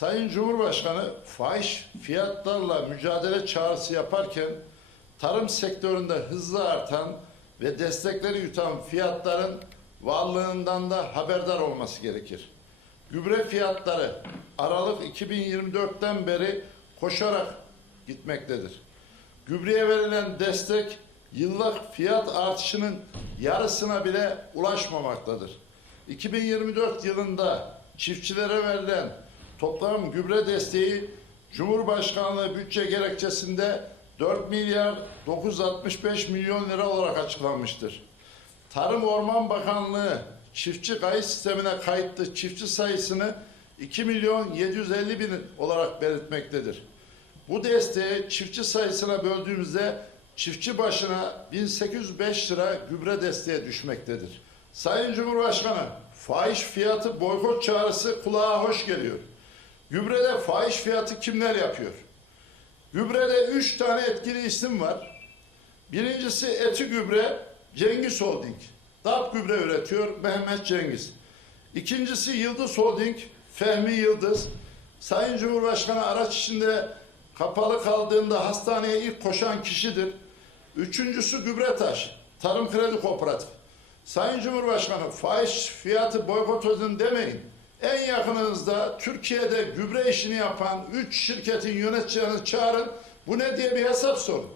Sayın Cumhurbaşkanı fahiş fiyatlarla mücadele çağrısı yaparken tarım sektöründe hızlı artan ve destekleri yutan fiyatların varlığından da haberdar olması gerekir. Gübre fiyatları Aralık 2024'ten beri koşarak gitmektedir. Gübreye verilen destek yıllık fiyat artışının yarısına bile ulaşmamaktadır. 2024 yılında çiftçilere verilen toplam gübre desteği Cumhurbaşkanlığı bütçe gerekçesinde 4 milyar 965 milyon lira olarak açıklanmıştır. Tarım Orman Bakanlığı çiftçi kayıt sistemine kayıtlı çiftçi sayısını 2 milyon 750 bin olarak belirtmektedir. Bu desteği çiftçi sayısına böldüğümüzde çiftçi başına 1805 lira gübre desteği düşmektedir. Sayın Cumhurbaşkanı, fahiş fiyatı boykot çağrısı kulağa hoş geliyor. Gübrede fahiş fiyatı kimler yapıyor? Gübrede üç tane etkili isim var. Birincisi Eti Gübre, Cengiz Holding. DAP gübre üretiyor Mehmet Cengiz. İkincisi Yıldız Holding, Fehmi Yıldız. Sayın Cumhurbaşkanı araç içinde kapalı kaldığında hastaneye ilk koşan kişidir. Üçüncüsü Gübretaş, Tarım Kredi Kooperatif. Sayın Cumhurbaşkanı fahiş fiyatı boykot edin demeyin. En yakınınızda Türkiye'de gübre işini yapan üç şirketin yöneticilerini çağırın. Bu ne diye bir hesap sorun.